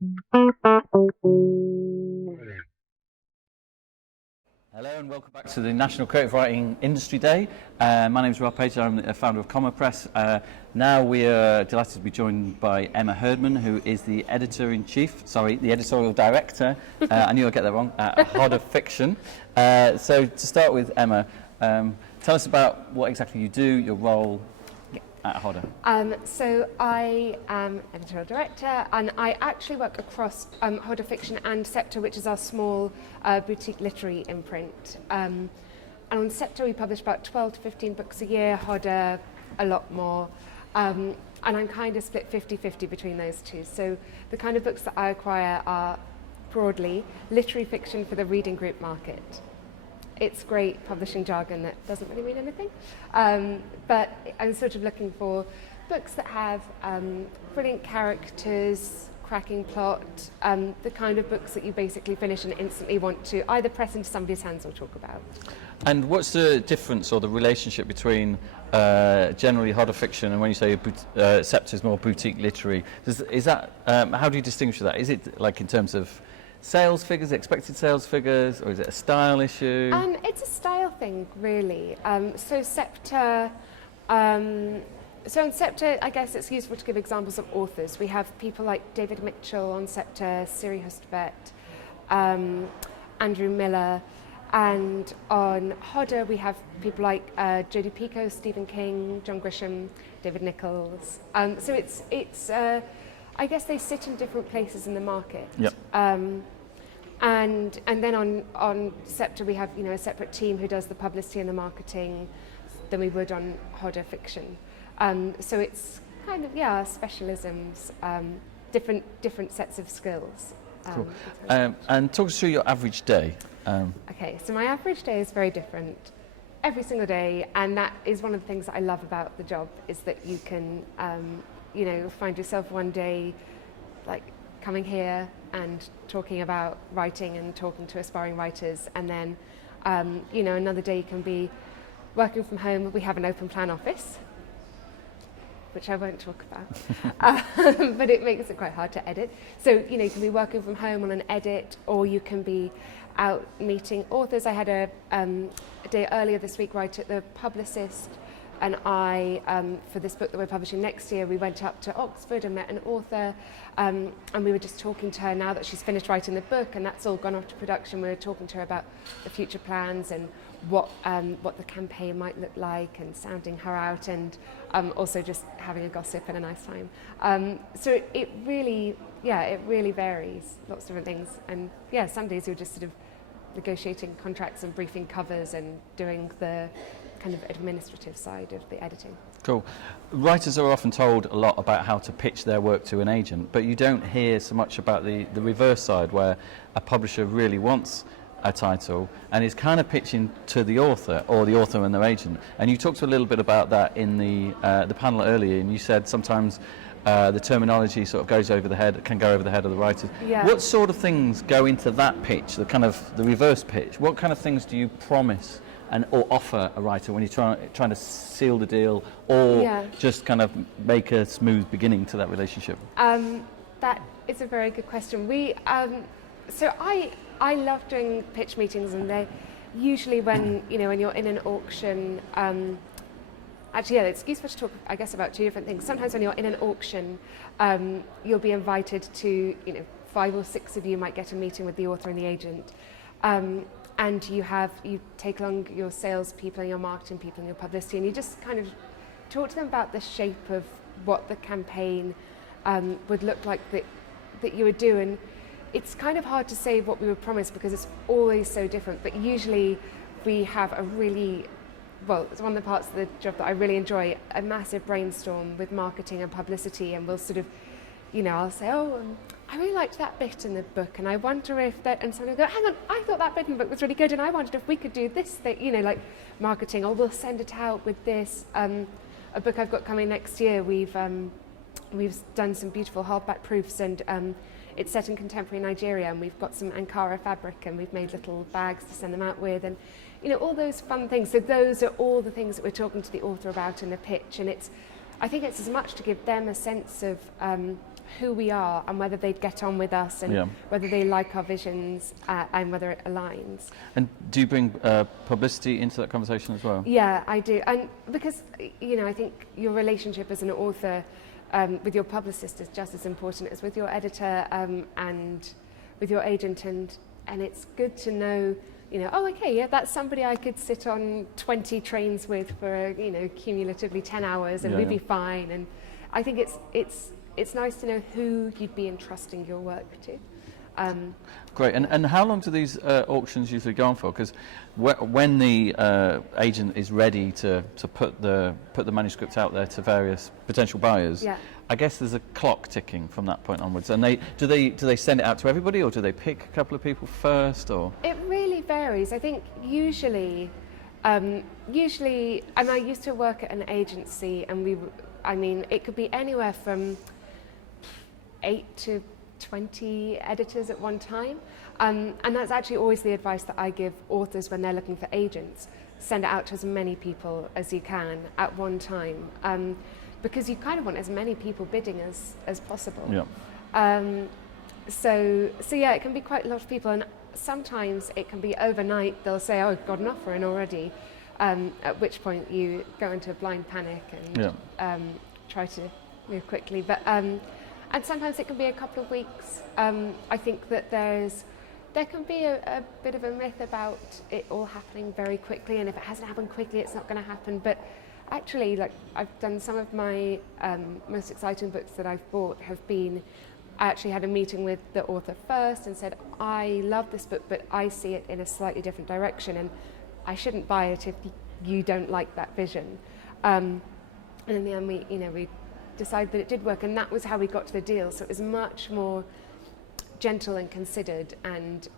Hello and welcome back to the National Creative Writing Industry Day. My name is Rob Page, I'm the founder of Comma Press. Now we are delighted to be joined by Emma Herdman, who is the the editorial director, I knew I'd get that wrong, at Hodder Fiction. So to start with, Emma, tell us about what exactly you do, your role at Hodder. So I am editorial director, and I actually work across Hodder Fiction and Sceptre, which is our small boutique literary imprint. And on Sceptre we publish about 12 to 15 books a year, Hodder a lot more. And I'm kind of split 50-50 between those two. So the kind of books that I acquire are broadly literary fiction for the reading group market. It's great publishing jargon that doesn't really mean anything, but I'm sort of looking for books that have brilliant characters, cracking plot, the kind of books that you basically finish and instantly want to either press into somebody's hands or talk about. And what's the difference or the relationship between generally Hodder Fiction and when you say Sceptre is more boutique literary? Is that how do you distinguish that? Is it like in terms of sales figures, expected sales figures, or is it a style issue? It's a style thing, really. So Sceptre, in Sceptre, I guess it's useful to give examples of authors. We have people like David Mitchell on Sceptre, Siri Hustvedt, Andrew Miller, and on Hodder we have people like Jodi Picoult, Stephen King, John Grisham, David Nichols. So it's I guess they sit in different places in the market. Yep. And then on Sceptre we have a separate team who does the publicity and the marketing than we would on Hodder Fiction. So it's kind of specialisms, different sets of skills. Cool. And talk us through your average day. Okay, so my average day is very different every single day, and that is one of the things that I love about the job, is that you can find yourself one day like coming here and talking about writing and talking to aspiring writers, and then another day can be working from home. We have an open plan office, which I won't talk about, but it makes it quite hard to edit. So you can be working from home on an edit, or you can be out meeting authors. I had a day earlier this week right at the Publicist, and I, for this book that we're publishing next year, we went up to Oxford and met an author, and we were just talking to her now that she's finished writing the book and that's all gone off to production. We were talking to her about the future plans and what the campaign might look like, and sounding her out, and also just having a gossip and a nice time. So it really varies, lots of different things. And some days you're just sort of negotiating contracts and briefing covers and doing the kind of administrative side of the editing. Cool. Writers are often told a lot about how to pitch their work to an agent, but you don't hear so much about the reverse side, where a publisher really wants a title and is kind of pitching to the author or the author and their agent. And you talked a little bit about that in the panel earlier, and you said sometimes the terminology sort of can go over the head of the writers. Yeah. What sort of things go into that pitch, the kind of the reverse pitch? What kind of things do you promise or offer a writer when you're trying to seal the deal, or just kind of make a smooth beginning to that relationship? That is a very good question. So I love doing pitch meetings, and they usually when you're in an auction. Actually, it's useful to talk, I guess, about two different things. Sometimes when you're in an auction, you'll be invited to, 5 or 6 of you might get a meeting with the author and the agent. And you take along your salespeople and your marketing people and your publicity, and you just kind of talk to them about the shape of what the campaign would look like that you would do. And it's kind of hard to say what we would promise because it's always so different. But usually we have it's one of the parts of the job that I really enjoy, a massive brainstorm with marketing and publicity, and we'll sort of, I'll say, I really liked that bit in the book, and I wonder if that, and someone will go, hang on, I thought that bit in the book was really good, and I wondered if we could do this thing, like marketing, or we'll send it out with this. A book I've got coming next year, we've done some beautiful hardback proofs, and it's set in contemporary Nigeria, and we've got some Ankara fabric, and we've made little bags to send them out with, and all those fun things. So those are all the things that we're talking to the author about in the pitch, and it's I think it's as much to give them a sense of who we are and whether they'd get on with us and whether they like our visions and whether it aligns. And do you bring publicity into that conversation as well? Yeah, I do. And because, I think your relationship as an author with your publicist is just as important as with your editor and with your agent. And it's good to know, oh, okay, yeah, that's somebody I could sit on 20 trains with for, cumulatively 10 hours and we'd be fine. And I think it's nice to know who you'd be entrusting your work to. Great. And how long do these auctions usually go on for? Because when the agent is ready to put the manuscript out there to various potential buyers, I guess there's a clock ticking from that point onwards. And do they send it out to everybody, or do they pick a couple of people first? Or it really varies. I think usually, and I used to work at an agency, and it could be anywhere from 8 to 20 editors at one time, and that's actually always the advice that I give authors when they're looking for agents. Send it out to as many people as you can at one time, because you kind of want as many people bidding as possible. So yeah, it can be quite a lot of people, and sometimes it can be overnight. They'll say, oh, I've got an offer in already, at which point you go into a blind panic and try to move quickly. But and sometimes it can be a couple of weeks. I think that there can be a bit of a myth about it all happening very quickly, and if it hasn't happened quickly, it's not going to happen. But actually, like, I've done some of my most exciting books that I've bought have been, I actually had a meeting with the author first and said, I love this book, but I see it in a slightly different direction, and I shouldn't buy it if you don't like that vision. And in the end, we decided that it did work, and that was how we got to the deal. So it was much more gentle and considered, and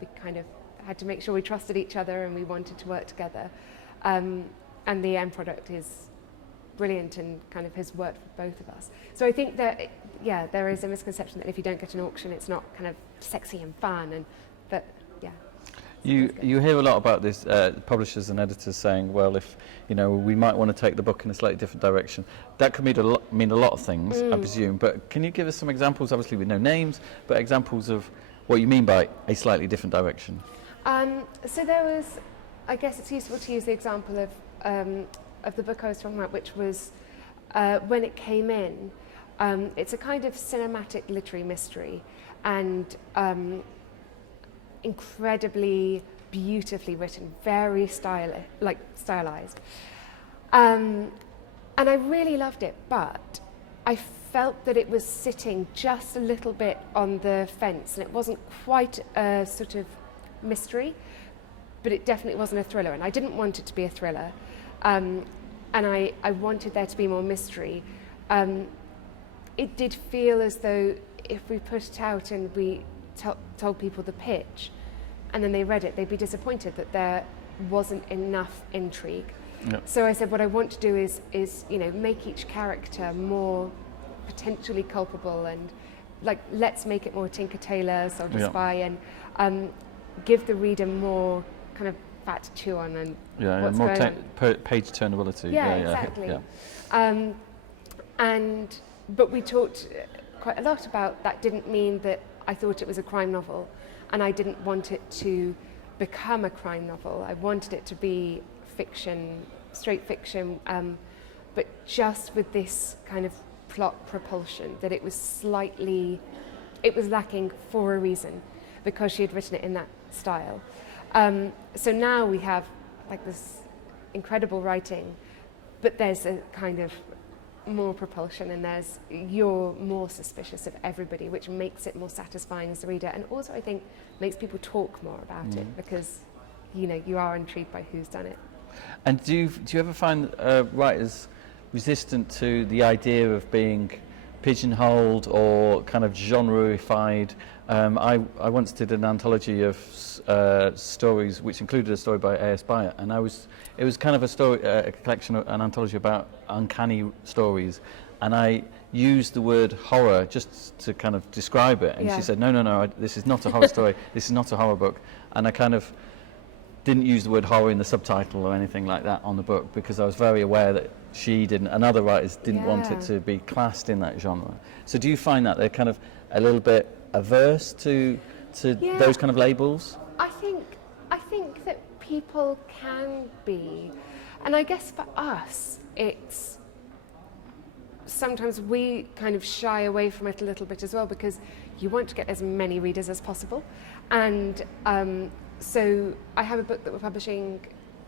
we kind of had to make sure we trusted each other and we wanted to work together. And the end product is brilliant and kind of has worked for both of us. So I think that, there is a misconception that if you don't get an auction, it's not kind of sexy and fun, but yeah. You hear a lot about this, publishers and editors saying, well, if we might want to take the book in a slightly different direction. That could mean a lot of things, I presume. But can you give us some examples, obviously with no names, but examples of what you mean by a slightly different direction? So there was, I guess it's useful to use the example of the book I was talking about, which was when it came in. It's a kind of cinematic literary mystery, and incredibly beautifully written, very stylized. And I really loved it, but I felt that it was sitting just a little bit on the fence, and it wasn't quite a sort of mystery, but it definitely wasn't a thriller, and I didn't want it to be a thriller. And I wanted there to be more mystery. It did feel as though if we put it out and we told people the pitch and then they read it, they'd be disappointed that there wasn't enough intrigue. So I said, what I want to do is make each character more potentially culpable, and let's make it more Tinker Tailor, Soldier Spy, and give the reader more kind of fat to chew on, and what's more going on. Page turnability. Exactly. But we talked quite a lot about that. Didn't mean that I thought it was a crime novel, and I didn't want it to become a crime novel. I wanted it to be fiction, straight fiction, but just with this kind of plot propulsion, that it was lacking for a reason, because she had written it in that style. So now we have this incredible writing, but there's a kind of more propulsion, and you're more suspicious of everybody, which makes it more satisfying as a reader, and also I think makes people talk more about it, because you are intrigued by who's done it. And do you ever find writers resistant to the idea of being pigeonholed or kind of genreified? I once did an anthology of stories which included a story by A.S. Byatt, and it was kind of a collection of an anthology about uncanny stories, and I used the word horror just to kind of describe it, and she said, no, this is not a horror story, this is not a horror book. And I kind of didn't use the word horror in the subtitle or anything like that on the book, because I was very aware that she didn't, and other writers didn't want it to be classed in that genre. So do you find that they're kind of a little bit averse to those kind of labels? I think that people can be, and I guess for us, it's sometimes we kind of shy away from it a little bit as well, because you want to get as many readers as possible. And so I have a book that we're publishing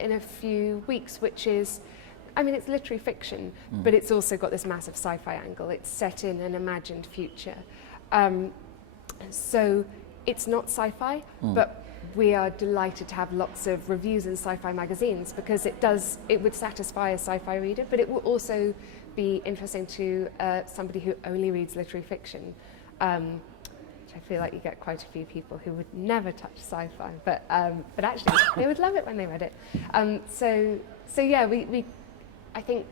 in a few weeks, which is, I mean, it's literary fiction, but it's also got this massive sci-fi angle. It's set in an imagined future. So it's not sci-fi, but we are delighted to have lots of reviews in sci-fi magazines, because it would satisfy a sci-fi reader, but it will also be interesting to somebody who only reads literary fiction. Which I feel like you get quite a few people who would never touch sci-fi, but actually they would love it when they read it. So yeah, we I think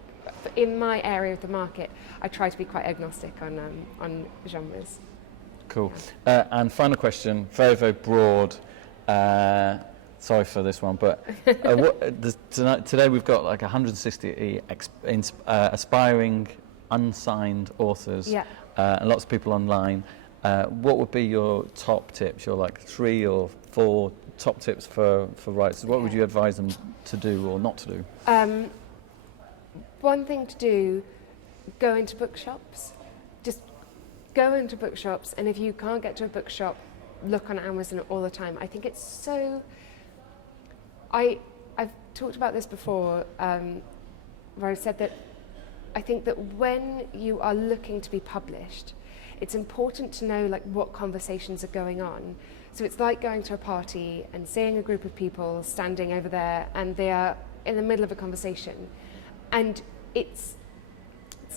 in my area of the market, I try to be quite agnostic on genres. Cool. And final question, very, very broad. Sorry for this one, but today we've got like 160 aspiring unsigned authors, and lots of people online. What would be your top tips, your like 3 or 4 top tips for writers? What would you advise them to do or not to do? One thing to do, go into bookshops. Just go into bookshops, and if you can't get to a bookshop, look on Amazon all the time. I think it's so... I've talked about this before, where I've said that I think that when you are looking to be published, it's important to know like what conversations are going on. So it's like going to a party and seeing a group of people standing over there, and they are in the middle of a conversation, and it's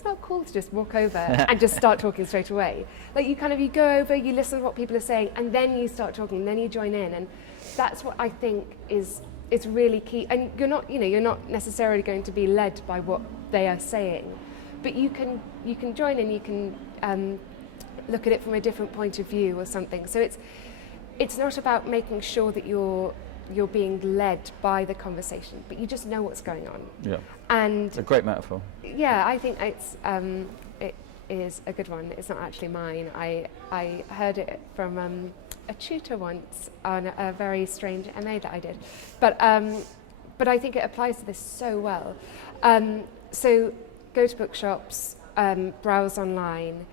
not cool to just walk over and just start talking straight away. Like you go over, you listen to what people are saying, and then you start talking, and then you join in, and that's what I think is really key. And you're not necessarily going to be led by what they are saying, but you can join in, you can look at it from a different point of view or something. So it's not about making sure that you're being led by the conversation, but you just know what's going on. Yeah. And it's a great metaphor. Yeah, I think it is a good one. It's not actually mine. I heard it from a tutor once on a very strange MA that I did, but I think it applies to this so well. So go to bookshops, browse online,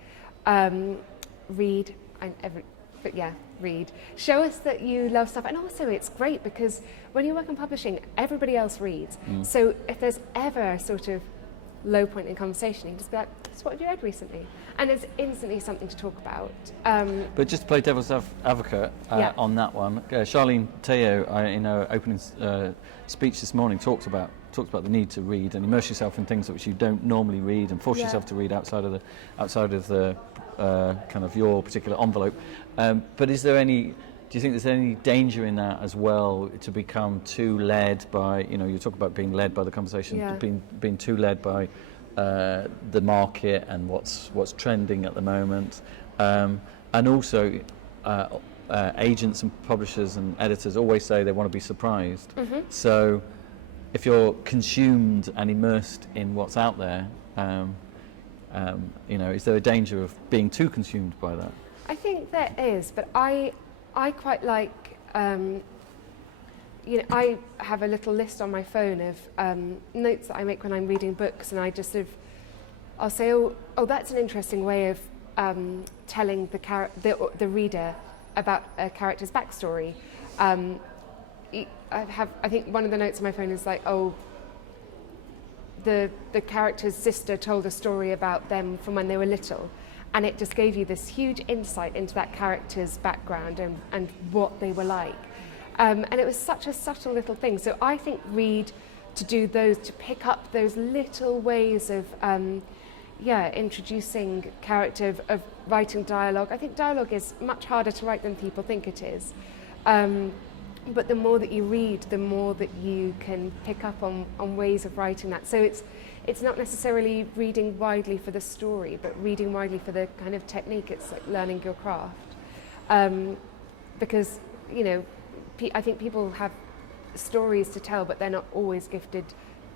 read, read. Show us that you love stuff, and also it's great because when you work in publishing, everybody else reads. So if there's ever a sort of low point in conversation, you just be like, so what have you read recently? And it's instantly something to talk about. But just to play devil's advocate on that one, Charlene Teo, in her opening speech this morning, talked about the need to read and immerse yourself in things which you don't normally read, and force yourself to read outside of the kind of your particular envelope. But do you think there's any danger in that as well, to become too led by, you talk about being led by the conversation, being too led by the market and what's trending at the moment, and also agents and publishers and editors always say they want to be surprised. So if you're consumed and immersed in what's out there, is there a danger of being too consumed by that? I think there is, but I quite like, I have a little list on my phone of notes that I make when I'm reading books, and I just I'll say, oh, that's an interesting way of telling the reader about a character's backstory. I think one of the notes on my phone is like, the character's sister told a story about them from when they were little, and it just gave you this huge insight into that character's background and what they were like. And it was such a subtle little thing. So I think read to do those, to pick up those little ways of introducing character, of writing dialogue. I think dialogue is much harder to write than people think it is. But the more that you read, the more that you can pick up on ways of writing that. So it's not necessarily reading widely for the story, but reading widely for the kind of technique. It's like learning your craft. Because, I think people have stories to tell, but they're not always gifted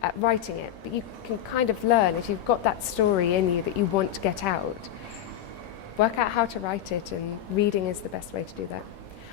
at writing it. But you can kind of learn, if you've got that story in you that you want to get out, work out how to write it, and reading is the best way to do that.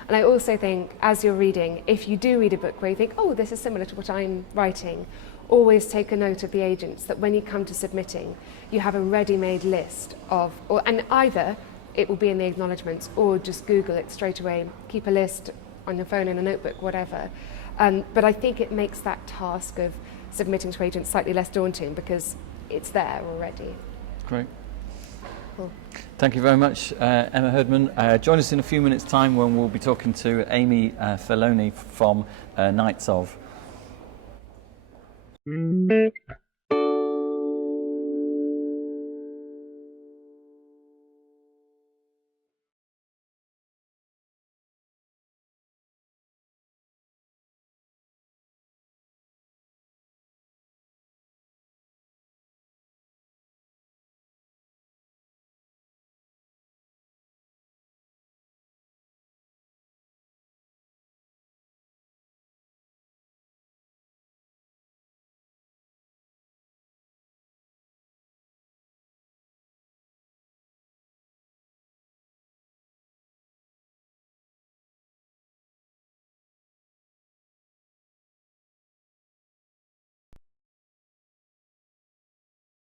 And I also think, as you're reading, if you do read a book where you think, oh, this is similar to what I'm writing, always take a note of the agents, that when you come to submitting, you have a ready-made list of, and either it will be in the acknowledgements or just Google it straight away, keep a list on your phone, in a notebook, whatever. But I think it makes that task of submitting to agents slightly less daunting because it's there already. Great. Cool. Thank you very much, Emma Herdman. Join us in a few minutes' time when we'll be talking to Amy Feloni from Knights of.